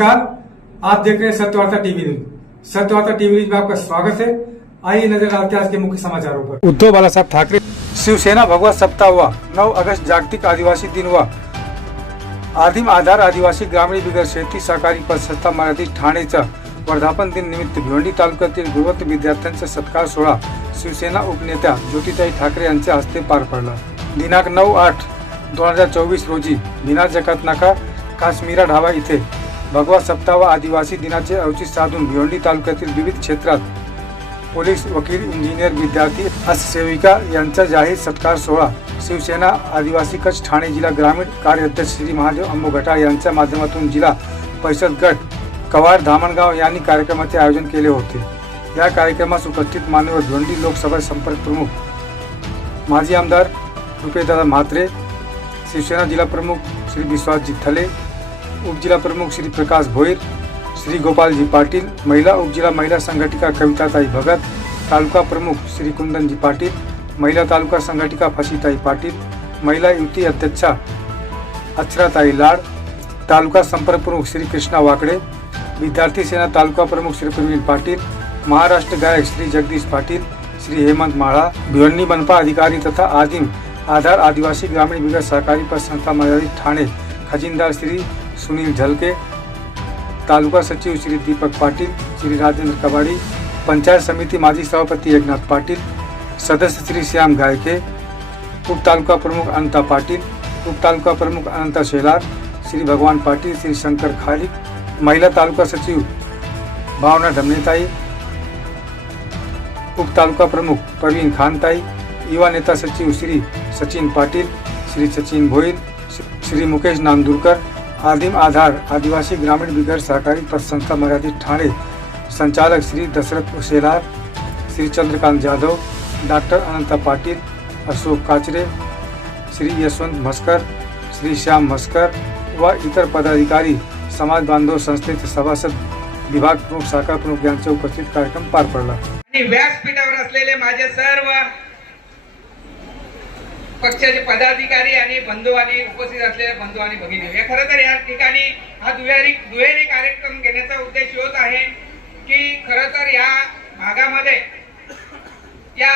नमस्कार। आप देख रहे हैं Satyavarta TV news. Satyavarta TV news में आपका स्वागत है। आइए नजर डालते हैं आज के मुख्य समाचारों पर। उद्धव बालासाहेब ठाकरे। शिवसेना भगवा सप्ताह हुआ। नौ अगस्त जागतिक आदिवासी दिन हुआ। आदिम आधार आदिवासी ग्रामीण बिगर शेती सहकारी पतसंस्था मराठी ठाणेचा वर्धापन दिन निमित्त भिवंडी तालुक्यातील गुणवंत विद्यार्थ्यांचा सत्कार सोहळा शिवसेना उपनेत्या ज्योतिताई ठाकरे यांच्या हस्ते पार पडला. दिनांक नऊ आठ दोन हजार चोवीस रोजी मीना जकात नाका काश्मीरा ढाबा इथे भगवा सप्ताह व आदिवासी दिनाचे औचित्य साधून भिवंडी तालुक्यातील विविध क्षेत्रात पोलीस वकील इंजिनियर विद्यार्थी सेविका यांचा जाहीर सत्कार सोहळा. शिवसेना आदिवासी कच्छ ठाणे जिल्हा ग्रामीण कार्याध्यक्ष श्री महादेव अंबो यांच्या माध्यमातून जिल्हा परिषद गट कवाड धामणगाव यांनी कार्यक्रमाचे आयोजन केले होते. या कार्यक्रमास उपस्थित मान्यवर भिवंडी लोकसभा संपर्क प्रमुख माजी आमदार रुपेदादा म्हात्रे शिवसेना जिल्हा प्रमुख श्री विश्वासजी थले उपजिला प्रमुख श्री प्रकाश भोईर श्री गोपालजी पाटील महिला उपजिला महिला संघटिका कविताताई भगत तालुका प्रमुख श्री कुंदनजी पाटील महिला तालुका संघटिका फशीताई पाटील महिला युती अध्यक्षा अक्षराताई लाड तालुका संपर्क प्रमुख श्री कृष्णा वाकडे विद्यार्थी सेना तालुका प्रमुख श्री प्रवीण पाटील महाराष्ट्र गायक श्री जगदीश पाटील श्री हेमंत माळा भिवंडी मनपा अधिकारी तथा आदिम आधार आदिवासी ग्रामीण विकास सहकारी पतसंस्था मर्यादित ठाणे खजिनदार श्री सुनील झलके, तालुका सचिव श्री दीपक पाटिल, श्री राजेंद्र कबाडी, पंचायत समिति माजी सभापति एकनाथ पाटिल, सदस्य श्री श्याम गायके, उप तालुका प्रमुख अनंता पाटिल, उप तालुका प्रमुख अनंता शेलार, श्री भगवान पाटिल, श्री शंकर खालिक, महिला तालुका सचिव भावना ढमनेताई उप तालुका प्रमुख प्रवीण खानताई, युवा नेता सचिव श्री सचिन पाटिल, श्री सचिन भोईर श्री मुकेश नांदुरकर आदिम आधार आदिवासी ग्रामीण बिगर सहकारी पतसंस्था मर्यादित ठाणे संचालक श्री दशरथ शेलार श्री चंद्रकांत जाधव डॉक्टर अनंता पाटील अशोक काचरे श्री यशवंत म्हस्कर श्री श्याम म्हस्कर व इतर पदाधिकारी समाज बांधव संस्थेचे सभासद विभाग प्रमुख शाखा प्रमुख यांचा उपस्थित कार्यक्रम पार पडला. आणि व्यासपीठावर असलेले माझे सर्व पक्षाचे पदाधिकारी आणि बंधू आणि उपस्थित असलेले बंधू आणि भगिनी. हे खरं तर या ठिकाणी हा दुहेरी दुहेरी कार्यक्रम घेण्याचा उद्देश होत आहे की खरं तर या भागामध्ये या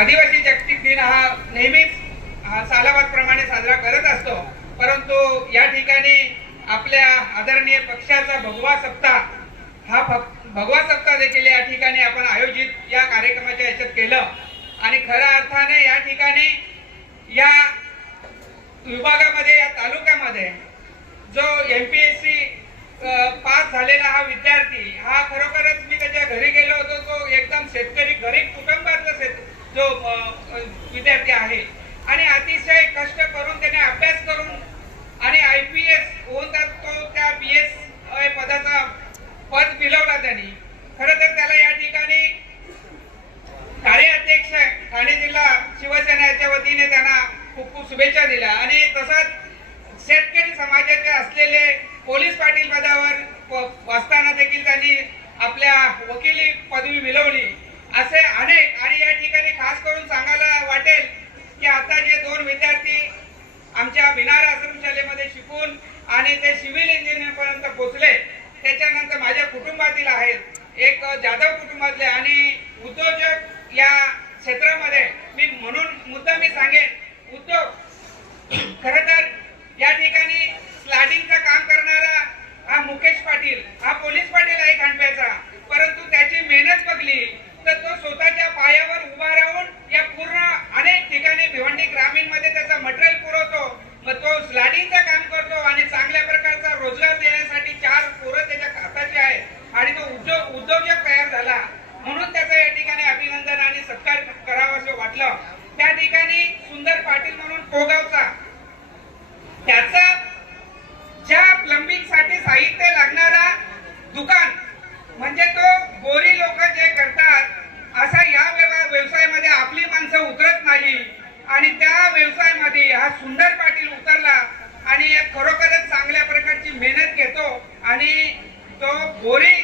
आदिवासी जागतिक दिन हा नेहमीच हा सालाबाद साजरा करत असतो. परंतु या ठिकाणी आपल्या आदरणीय पक्षाचा भगवा सप्ताह हा भगवा सप्ताह देखील या ठिकाणी आपण आयोजित या कार्यक्रमाच्या याच्यात केलं. आणि खऱ्या अर्थाने या ठिकाणी या विभागामध्ये या तालुक्यामध्ये जो M P S C pass झालेला हा विद्यार्थी हा खरोखरच मी त्याच्या घरी गेलो होतो तो एकदम शेतकरी गरीब कुटुंबातला शेत जो विद्यार्थी आहे. आणि अतिशय कष्ट करून त्याने अभ्यास करून आणि आय पी एस होऊन तो त्या बी एस पदाचा पद मिळवला त्यांनी. खरं तर त्याला या ठिकाणी ठाणे जिल्हा शिवसेनेच्या वतीने त्यांना खूप खूप शुभेच्छा दिल्या. आणि तसंच शेतकरी समाजाचे असलेले पोलीस पाटील पदावर व- असताना देखील त्यांनी आपल्या वकिली पदवी मिळवली. असे अनेक आणि या ठिकाणी खास करून सांगायला वाटेल की आता जे दोन विद्यार्थी आमच्या भिनार आश्रम शाळेमध्ये शिकून आणि ते सिव्हिल इंजिनियर पर्यंत पोहोचले त्याच्यानंतर माझ्या कुटुंबातील आहेत एक जाधव कुटुंबातले आणि उद्योजक या क्षेत्रामध्ये मी म्हणून मुद्दा मी सांगेन उद्योग खर तर या ठिकाणी स्लाडिंगचं काम करणारा हा मुकेश पाटील हा पोलीस पाटील आहे खांडप्याचा परंतु त्याची मेहनत बघली तर तो स्वतःच्या पायावर उभा राहून या पूर्ण अनेक ठिकाणी भिवंडी ग्रामीणमध्ये त्याचा मटेरियल पुरवतो. मग तो स्लाडिंगचं काम करतो आणि चांगल्या प्रकारचा रोजगार देण्यासाठी चार पोरं त्याच्या हाताची आहेत. आणि तो उद्योग उद्योजक तयार झाला. म्हणून त्याचं या ठिकाणी अभिनंदन आणि सत्कार करावं असं वाटलं. त्या ठिकाणी सुंदर पाटील म्हणून कोगावचा त्याचा ज्या प्लंबिंगसाठी साहित्य लागणारा दुकान म्हणजे तो गोरी लोक जे करतात असा या व्यव- व्यवसायामध्ये आपली माणसं उतरत नाही आणि त्या व्यवसायामध्ये हा सुंदर पाटील उतरला आणि एक खरोखरच चांगल्या प्रकारची मेहनत घेतो आणि तो गोरी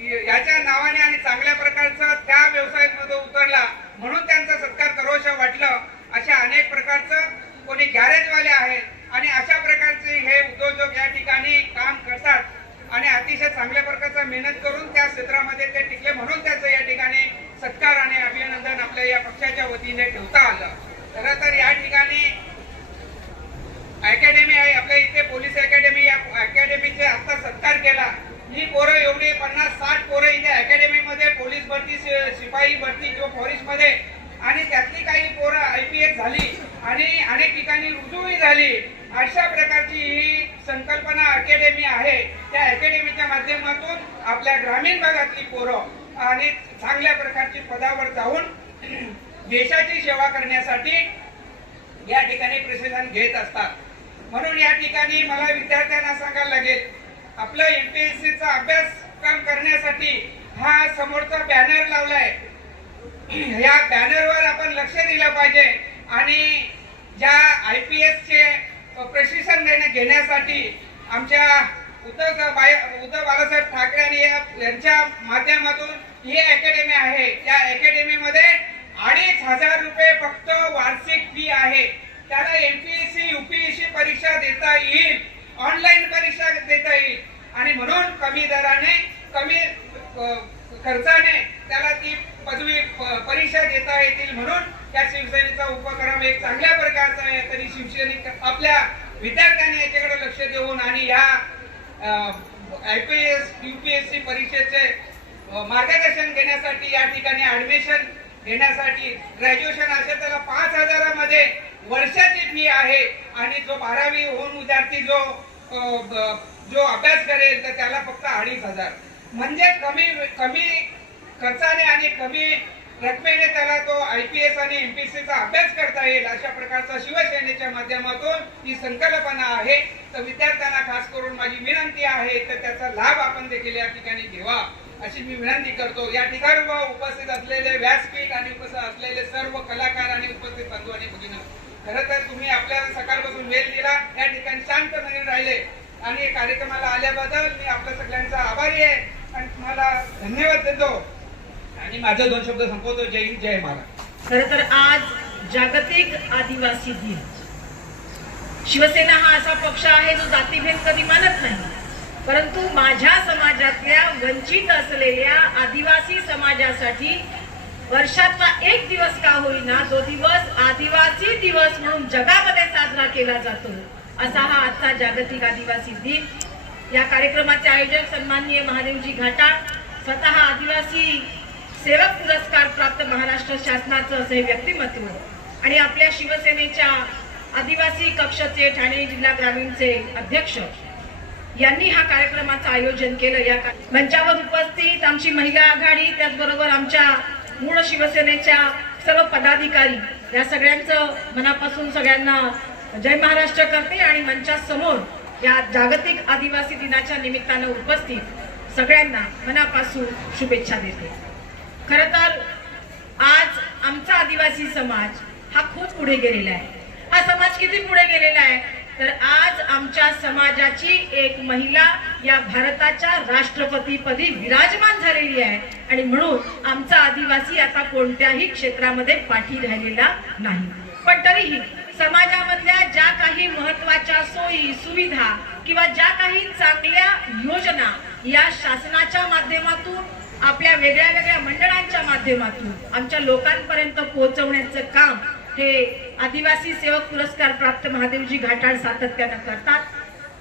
याच्या नावाने आणि चांगल्या प्रकारचं त्या व्यवसायामध्ये उतरला म्हणून त्यांचा सत्कार करोशा वाटलं अशा अनेक प्रकारचं कोणी गॅरेजवाले आहेत आणि अशा प्रकारचे हे उद्योजक या ठिकाणी काम करतात आणि अतिशय चांगल्या प्रकारचा मेहनत करून त्या क्षेत्रामध्ये ते टिकले म्हणून त्याचं या ठिकाणी सत्कार आणि अभिनंदन आपल्या या पक्षाच्या वतीने ठेवता आलं. खरं तर या ठिकाणी अकॅडमी आहे आपल्या इथे पोलीस अकॅडमी या अकॅडमीचे आता सत्कार केला. ही पोरं एवढी पन्नास साठ पोरं इथे अकॅडमीमध्ये पोलीस भरती शिपाई भरती किंवा फॉरेस्टमध्ये. आणि त्यातली काही पोरं आय पी एस झाली आणि अनेक ठिकाणी रुजूही झाली. अशा प्रकारची ही संकल्पना अकॅडमी आहे. त्या अकॅडमीच्या माध्यमातून आपल्या ग्रामीण भागातली पोरं आणि चांगल्या प्रकारची पदावर जाऊन देशाची सेवा करण्यासाठी या ठिकाणी प्रशिक्षण घेत असतात. म्हणून या ठिकाणी मला विद्यार्थ्यांना सांगायला लागेल आपलं एमपीएससीचा अभ्यासक्रम करण्यासाठी हा समोरचा बॅनर लावलाय. या बॅनरवर आपण लक्ष दिलं पाहिजे आणि ज्या आय पी एसचे प्रशिक्षण देण्या घेण्यासाठी आमच्या उद्धव बाय उद्धव बाळासाहेब ठाकरे आणि या- यांच्या माध्यमातून ही अकॅडमी आहे. त्या अकॅडमीमध्ये अडीच हजार रुपये फक्त वार्षिक फी आहे. त्याला एमपीएससी युपीएससी परीक्षा देता येईल. ऑनलाईन परीक्षा देता येईल. आणि म्हणून कमी दराने कमी खर्चाने त्याला ती पदवी प- परीक्षा देता येतील म्हणून या शिवसेनेचा उपक्रम एक चांगल्या प्रकारचा आहे. तरी शिवसैनिक आपल्या विद्यार्थ्यांनी याच्याकडे लक्ष देऊन आणि या आय पी एस युपीएससी परीक्षेचे मार्गदर्शन घेण्यासाठी या ठिकाणी ऍडमिशन घेण्यासाठी ग्रॅज्युएशन असेल त्याला पाच हजारामध्ये वर्षाची फी आहे. आणि जो बारावी होऊन विद्यार्थी जो जो अभ्यास करेल तर त्याला फक्त अडीच हजार. म्हणजे कमी कमी खर्चाने आणि कमी रकमेने त्याला तो आय पी एस आणि एम एमपीएससी चा अभ्यास करता येईल अशा प्रकारचा शिवसेनेच्या माध्यमातून ही संकल्पना आहे. तर विद्यार्थ्यांना खास करून माझी विनंती आहे तर त्याचा लाभ आपण देखील या ठिकाणी घेवा अशी मी विनंती करतो. या ठिकाणी उपस्थित असलेले व्यासपीठ आणि उपस्थित असलेले सर्व कलाकार आणि उपस्थित बंधू आणि भगिनी. खरं तर तुम्ही आपल्याला सकाळपासून वेळ दिला या ठिकाणी शांतपणे राहिले. आणि कार्यक्रमाला आल्याबद्दल मी आपल्या सगळ्यांचा आभारी आहे. आणि तुम्हाला धन्यवाद देतो. आणि माझं दोन शब्द संपवतो. जय हिंद जय महाराज खर तर आज जागतिक आदिवासी दिन. शिवसेना हा असा पक्ष आहे जो जातीभेद कधी मानत नाही. परंतु माझ्या समाजातल्या वंचित असलेल्या आदिवासी समाजासाठी वर्षातला एक दिवस का होईना जो दिवस आदिवासी दिवस म्हणून जगामध्ये साजरा केला जातो असा हा आजचा जागतिक आदिवासी दिन. या कार्यक्रमाचे आयोजक सन्माननीय महादेवजी घाटा स्वतः आदिवासी सेवक पुरस्कार प्राप्त महाराष्ट्र शासनाचं असे व्यक्तिमत्व आणि आपल्या शिवसेनेच्या आदिवासी कक्षाचे ठाणे जिल्हा ग्रामीणचे अध्यक्ष यांनी हा कार्यक्रमाचं आयोजन केलं. या मंचावर उपस्थित आमची महिला आघाडी त्याचबरोबर आमच्या मूळ शिवसेनेच्या सर्व पदाधिकारी या सगळ्यांचं मनापासून सगळ्यांना जय महाराष्ट्र करते आणि मंचासमोर या जागतिक आदिवासी दिनाच्या निमित्तानं उपस्थित सगळ्यांना मनापासून शुभेच्छा देते. खर तर आज आमचा आदिवासी समाज हा खूप पुढे गेलेला आहे. हा समाज किती पुढे गेलेला आहे? तर आज आमच्या समाजाची एक महिला या भारताच्या राष्ट्रपतीपदी विराजमान झालेली आहे. आणि म्हणून आमचा आदिवासी आता कोणत्याही क्षेत्रामध्ये पाठी राहिलेला नाही. पण तरीही समाजामधल्या ज्या काही महत्त्वाच्या सोयी सुविधा किंवा ज्या काही चांगल्या योजना या शासनाच्या माध्यमातून आपल्या वेगळ्या वेगळ्या मंडळांच्या माध्यमातून आमच्या लोकांपर्यंत पोहोचवण्याचं काम हे आदिवासी सेवक पुरस्कार प्राप्त महादेवजी घाटाळ सातत्यानं करतात.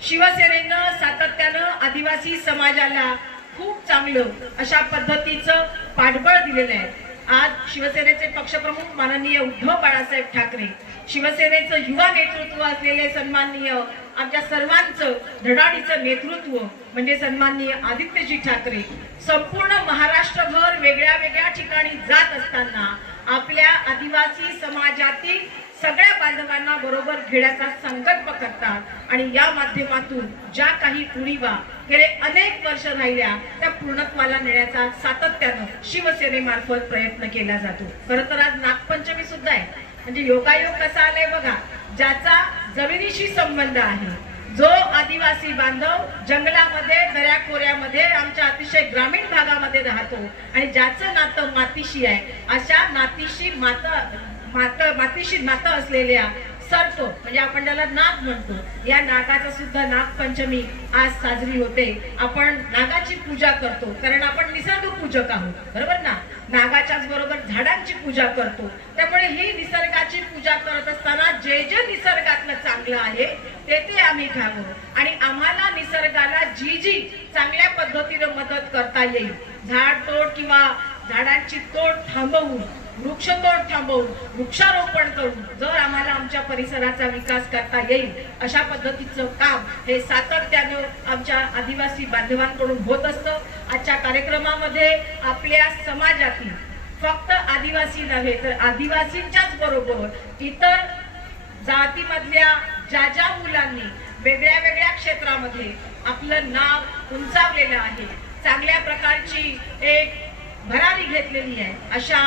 शिवसेनेनं सातत्यानं आदिवासी समाजाला खूप चांगलं अशा पद्धतीचं पाठबळ दिलेलं आहे. आज शिवसेनेचे पक्षप्रमुख माननीय उद्धव बाळासाहेब ठाकरे शिवसेनेचं युवा नेतृत्व असलेले सन्माननीय आमच्या सर्वांचं धडाडीचं नेतृत्व म्हणजे सन्माननीय आदित्यजी ठाकरे संपूर्ण महाराष्ट्रभर वेगळ्या वेगळ्या ठिकाणी जात असताना आपल्या आदिवासी समाजातील सगळ्या बांधवांना बरोबर घेण्याचा संकल्प करतात. आणि या माध्यमातून ज्या काही उणीवा गेले अनेक वर्ष राहिल्या त्या पूर्णत्वाला नेण्याचा सातत्यानं शिवसेनेमार्फत प्रयत्न केला जातो. खरं तर आज नागपंचमी सुद्धा आहे. म्हणजे योगायोग कसा आलाय बघा ज्याचा जमिनीशी संबंध आहे. जो आदिवासी बांधव जंगलामध्ये दऱ्याखोऱ्यामध्ये आमच्या अतिशय ग्रामीण भागामध्ये राहतो आणि ज्याचं नातं मातीशी आहे अशा नातीशी मात मात मातीशी नातं असलेल्या सरतो म्हणजे आपण त्याला नाग म्हणतो या नागाचा सुद्धा नागपंचमी आज साजरी होते. आपण नागाची पूजा करतो कारण आपण निसर्ग पूजक आहोत बरोबर ना? नागाच्याच बरोबर झाडांची पूजा करतो. त्यामुळे ही निसर्गाची पूजा करत असताना जे जे निसर्गातलं चांगलं आहे ते ते आम्ही घ्यावं आणि आम्हाला निसर्गाला जी जी चांगल्या पद्धतीनं मदत करता येईल झाड तोड किंवा झाडांची तोड थांबवून वृक्षतोड थांबवून वृक्षारोपण करून जर आम्हाला आमच्या परिसराचा विकास करता येईल अशा पद्धतीचं काम हे सातत्यानं आमच्या आदिवासी बांधवांकडून होत असतं. आजच्या कार्यक्रमामध्ये आपल्या समाजातील फक्त आदिवासी नव्हे तर आदिवासींच्याच बरोबर इतर जातीमधल्या ज्या ज्या मुलांनी वेगळ्या वेगळ्या क्षेत्रामध्ये आपलं नाव उंचावलेलं आहे चांगल्या प्रकारची एक भरारी घेतलेली आहे अशा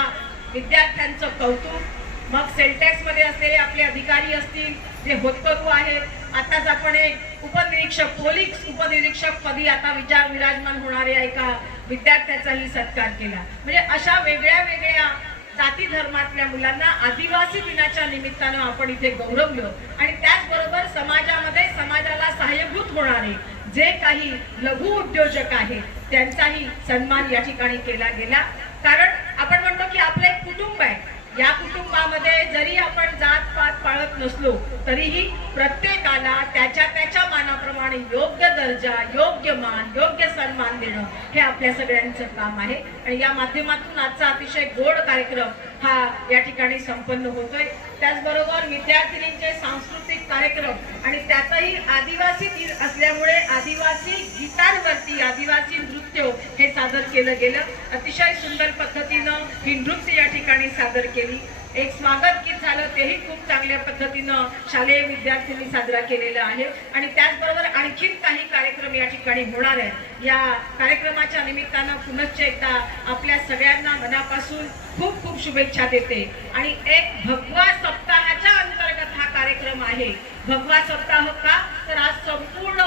विद्यार्थ्यांचं कौतुक. मग सेल्टॅक्समध्ये असलेले आपले अधिकारी असतील जे होतकरू आहेत. आताच आपण एक उपनिरीक्षक पोलीस उपनिरीक्षक पदी आता विचार विराजमान होणाऱ्या एका विद्यार्थ्याचाही सत्कार केला. म्हणजे अशा वेगळ्या वेगळ्या जाती धर्मातल्या मुलांना आदिवासी दिनाच्या निमित्तानं आपण इथे गौरवलं. आणि त्याचबरोबर समाजामध्ये समाजाला सहाय्यभूत होणारे जे काही लघु उद्योजक आहेत त्यांचाही सन्मान या ठिकाणी केला गेला. कारण म्हणतो की आपलं एक कुटुंब आहे. या कुटुंबामध्ये जरी आपण जात पात पाळत नसलो तरीही प्रत्येकाला त्याच्या त्याच्या मानाप्रमाणे योग्य दर्जा योग्य मान योग्य सन्मान देणं हे आपल्या सगळ्यांचं काम आहे. आणि या माध्यमातून आजचा अतिशय गोड कार्यक्रम हा या ठिकाणी संपन्न होतोय. त्याचबरोबर विद्यार्थिनींचे सांस्कृतिक कार्यक्रम आणि त्यातही आदिवासी दिन असल्यामुळे आदिवासी गीतांवरती आदिवासी नृत्य हे सादर केलं गेलं. अतिशय सुंदर पद्धतीनं ही नृत्य या ठिकाणी सादर केली. एक स्वागत गीत झालं तेही खूप चांगल्या पद्धतीनं शालेय विद्यार्थ्यांनी साजरा केलेला आहे. आणि त्याचबरोबर आणखीन काही कार्यक्रम या ठिकाणी होणार आहेत. या कार्यक्रमाच्या निमित्तानं पुनश्च एकदा आपल्या सगळ्यांना मनापासून खूप खूप शुभेच्छा देते. आणि एक भगवा सप्ताहाच्या अंतर्गत हा कार्यक्रम आहे. भगवा सप्ताह का? तर आज संपूर्ण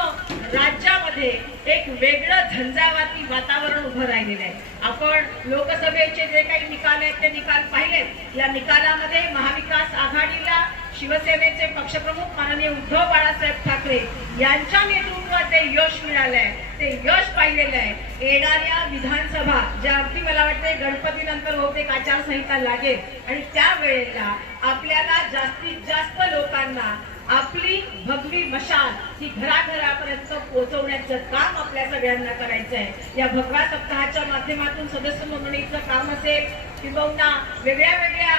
राज्यामध्ये एक वेगळं झंझावाती वातावरण उभं राहिलेलं आहे. आपण लोकसभेचे जे काही निकाल आहेत ते निकाल पाहिलेत. या निकालामध्ये महाविकास आघाडीला शिवसेनेचे पक्षप्रमुख माननीय उद्धव बाळासाहेब ठाकरे यांच्या नेतृत्वात जे यश मिळालंय ते यश पाहिलेलं आहे. येणाऱ्या विधानसभा ज्या अगदी मला वाटते गणपती नंतर बहुतेक आचारसंहिता लागेल. आणि त्यावेळेला आपल्याला जास्तीत जास्त लोकांना आपली भगवी मशाल ही घराघरापर्यंत पोहोचवण्याचं काम आपल्या सगळ्यांना करायचं आहे. या भगव्या सप्ताहाच्या माध्यमातून सदस्य नोंदणीचं काम असेल किंवा वेगळ्या वेगळ्या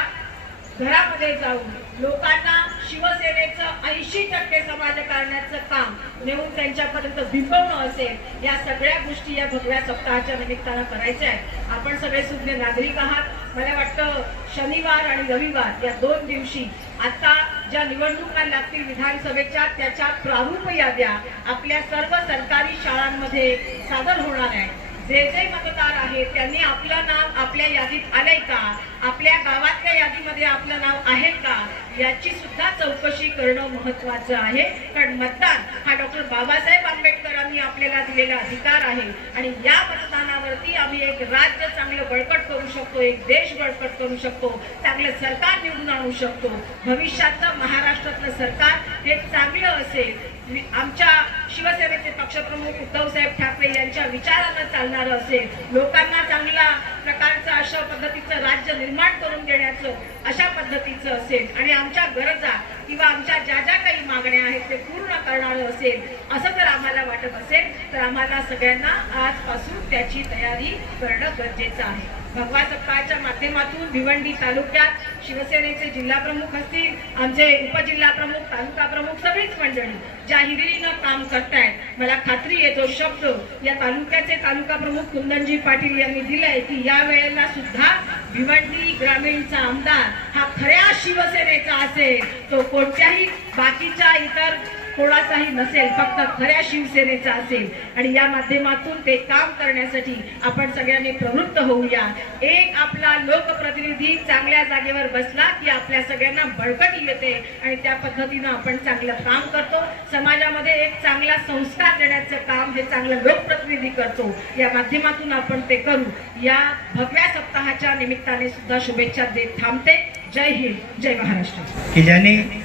घरामध्ये जाऊन लोकांना शिवसेनेचं ऐंशी टक्के समाजकारणाचं काम नेऊन त्यांच्यापर्यंत बिंबवणं असेल या सगळ्या गोष्टी या भगव्या सप्ताहाच्या निमित्तानं करायच्या आहेत. आपण सगळे सुज्ञ नागरिक आहात. मला वाटतं शनिवार आणि रविवार या दोन दिवशी आता ज्या निवडणुका लागतील विधानसभेच्या त्याच्या प्रारूप याद्या आपल्या सर्व सरकारी शाळांमध्ये सादर होणार आहे जे जे मतदार आहेत त्यांनी आपलं नाव आपल्या यादीत आलंय का? आपल्या गावातल्या यादीमध्ये आपलं नाव आहे का? याची सुद्धा चौकशी करणं महत्वाचं आहे. कारण मतदान हा डॉक्टर बाबासाहेब आंबेडकरांनी आपल्याला दिलेला अधिकार आहे. आणि या मतदानावरती आम्ही एक राज्य चांगलं बळकट करू शकतो एक देश बळकट करू शकतो चांगलं सरकार निवडून आणू शकतो. भविष्यातलं महाराष्ट्रातलं सरकार हे चांगलं असेल. आमच्या शिवसेनेचे पक्षप्रमुख उद्धवसाहेब ठाकरे यांच्या विचारानं चालणारं असेल. लोकांना चांगला प्रकारचं अशा पद्धतीचं राज्य निर्माण करून देण्याचं अशा पद्धतीचं असेल. आणि आमच्या गरजा किंवा आमच्या ज्या ज्या काही मागण्या आहेत ते पूर्ण करणारं असेल असं जर आम्हाला वाटत असेल तर आम्हाला सगळ्यांना आजपासून त्याची तयारी करणं गरजेचं आहे. भगवा सप्ताहाच्या माध्यमातून भिवंडी तालुक्यात शिवसेनेचे जिल्हा प्रमुख असतील आमचे उपजिल्हा प्रमुख तालुका प्रमुख सगळीच मंडळी ज्या हिरिरीनं काम करतायत. मला खात्री आहे जो शब्द या तालुक्याचे तालुका प्रमुख कुंदनजी पाटील यांनी दिलाय की या वेळेला सुद्धा भिवंडी ग्रामीणचा आमदार हा खऱ्या शिवसेनेचा असेल. तो कोणत्याही बाकीच्या इतर कोणाचाही नसेल फक्त खऱ्या शिवसेनेचा असेल. आणि या माध्यमातून ते काम करण्यासाठी आपण सगळ्यांनी प्रवृत्त होऊया. एक आपला लोकप्रतिनिधी चांगल्या जागेवर बसला की आपल्या सगळ्यांना बळकटी येते आणि त्या पद्धतीनं आपण चांगलं काम करतो. समाजामध्ये एक चांगला संस्कार देण्याचं काम हे चांगलं लोकप्रतिनिधी करतो. या माध्यमातून आपण ते करू. या भगव्या सप्ताहाच्या निमित्ताने सुद्धा शुभेच्छा देत थांबते. जय हिंद जय महाराष्ट्र. की ज्यांनी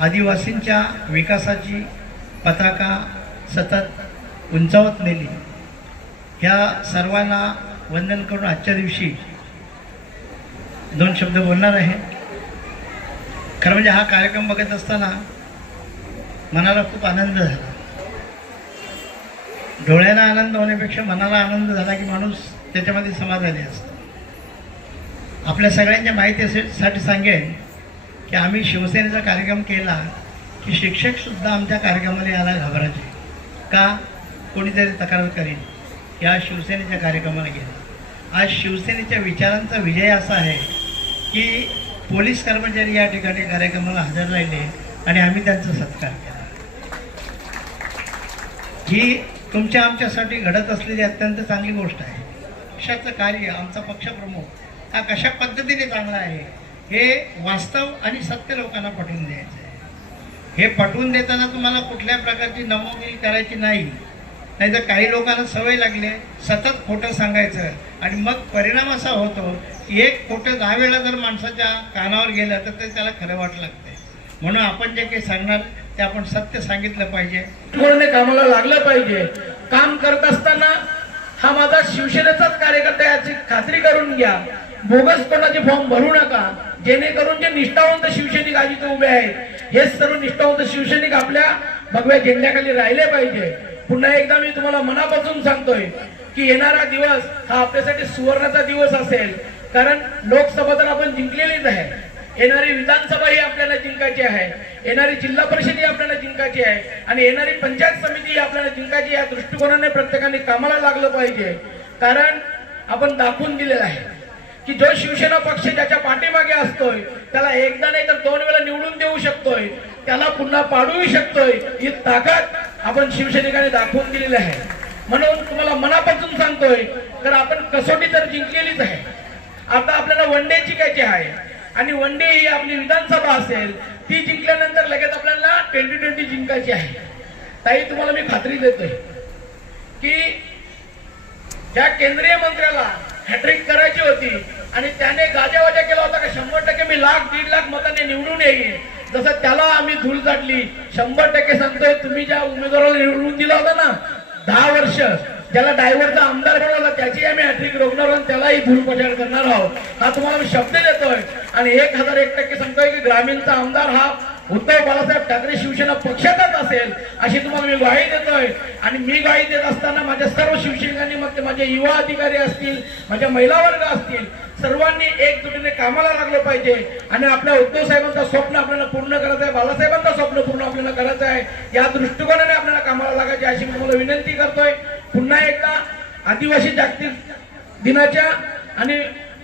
आदिवासींच्या विकासाची पताका सतत उंचावत नेली. ह्या सर्वांना वंदन करून आजच्या दिवशी दोन शब्द बोलणार आहे. खरं म्हणजे हा कार्यक्रम बघत असताना मनाला खूप आनंद झाला. डोळ्यांना आनंद होण्यापेक्षा मनाला आनंद झाला की माणूस त्याच्यामध्ये समाधानी असतो. आपल्या सगळ्यांच्या माहितीसाठी सांगेन की आम्ही शिवसेनेचा कार्यक्रम केला की शिक्षकसुद्धा आमच्या कार्यक्रमाला यायला घाबरायचे. का? कोणीतरी तक्रार करीन. या शिवसेनेच्या कार्यक्रमाला गेला. आज शिवसेनेच्या विचारांचा विजय असा आहे की पोलीस कर्मचारी या ठिकाणी कार्यक्रमाला हजर राहिले आणि आम्ही त्यांचा सत्कार केला. ही तुमच्या आमच्यासाठी घडत असलेली अत्यंत चांगली गोष्ट आहे. पक्षाचं कार्य आमचा पक्षप्रमुख हा कशा पद्धतीने चांगला आहे? हे वास्तव आणि सत्य लोकांना पटवून द्यायचं आहे हे पटवून देताना तुम्हाला कुठल्या प्रकारची नमोगिरी करायची नाही. नाही तर काही लोकांना सवय लागली सतत खोटं सांगायचं आणि मग परिणाम असा होतो की एक खोटं दहा वेळा जर माणसाच्या कानावर गेलं तर ते त्याला खरं वाट लागते म्हणून आपण जे काही सांगणार ते आपण सत्य सांगितलं पाहिजे. कामाला लागलं पाहिजे. काम करत असताना हा माझा शिवसेनेचाच कार्यकर्ता याची खात्री करून घ्या. बोगस कोणाचे फॉर्म भरू नका. जेणेकरून जे निष्ठावंत शिवसैनिक आज इथे उभे आहेत हेच सर्व निष्ठावंत शिवसैनिक आपल्या भगव्या झेंड्याखाली राहिले पाहिजे. पुन्हा एकदा मी तुम्हाला मनापासून सांगतोय की येणारा दिवस हा आपल्यासाठी सुवर्णाचा दिवस असेल. कारण लोकसभा तर आपण जिंकलेलीच आहे. येणारी विधानसभा ही आपल्याला जिंकायची आहे. येणारी जिल्हा परिषद ही आपल्याला जिंकायची आहे. आणि येणारी पंचायत समिती ही आपल्याला जिंकायची या दृष्टिकोनाने प्रत्येकाने कामाला लागलं पाहिजे. कारण आपण दाखवून दिलेलं आहे. की जो शिवसेना पक्ष ज्याच्या पाठीमागे असतोय त्याला एकदा नाही तर दोन वेळा निवडून देऊ शकतोय. त्याला पुन्हा पाडूही शकतोय. ही ताकद आपण शिवसैनिकाने दाखवून दिलेली आहे. म्हणून तुम्हाला मनापासून सांगतोय तर आपण कसोटी तर जिंकलेलीच आहे. आता आपल्याला वन डे जिंकायची आहे. आणि वन डे ही आपली विधानसभा असेल ती जिंकल्यानंतर लगेच आपल्याला ट्वेंटी ट्वेंटी जिंकायची आहे. ताई तुम्हाला मी खात्री देतोय की ज्या केंद्रीय मंत्र्याला हॅट्रिक करायची होती. आणि त्याने गाजावाजा केला होता का शंभर टक्के मी लाख दीड लाख मताने निवडून येईल जसं त्याला आम्ही धूल चाटली शंभर टक्के सांगतोय तुम्ही ज्या उमेदवाराला निवडून दिला होता ना दहा वर्ष ज्याला डायव्हरचा आमदार बनवला त्याची आम्ही हॅट्रिक रोखणार आहोत आणि त्यालाही धूल प्रचार करणार आहोत. हा तुम्हाला मी शब्द देतोय. आणि एक हजार एक टक्के सांगतोय की ग्रामीणचा आमदार हा उद्धव बाळासाहेब ठाकरे शिवसेना पक्षातच असेल अशी तुम्हाला मी ग्वाही देतोय. आणि मी ग्वाही देत असताना माझ्या सर्व शिवसैनिकांनी मग ते माझे युवा अधिकारी असतील माझ्या महिला वर्ग असतील सर्वांनी एकजुटीने कामाला लागलं पाहिजे. आणि आपल्या उद्धव साहेबांचं स्वप्न आपल्याला पूर्ण करायचं आहे बाळासाहेबांचं स्वप्न पूर्ण आपल्याला करायचं आहे या दृष्टिकोनाने आपल्याला कामाला लागायचे अशी मी तुम्हाला विनंती करतोय. पुन्हा एकदा आदिवासी जागतिक दिनाच्या आणि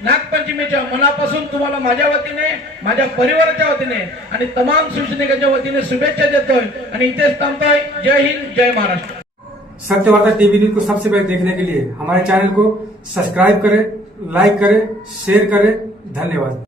नागपंचमीच्या मनापासून तुम्हाला माझ्या वतीने माझ्या परिवाराच्या वतीने आणि तमाम शिवसैनिकांच्या वतीने शुभेच्छा देतोय. आणि इथेच थांबतोय. जय हिंद जय महाराष्ट्र. सत्यवार्ता टीवी न्यूज को सबसे पहले देखने के लिए हमारे चैनल को सब्सक्राइब करें लाइक करें शेयर करें. धन्यवाद.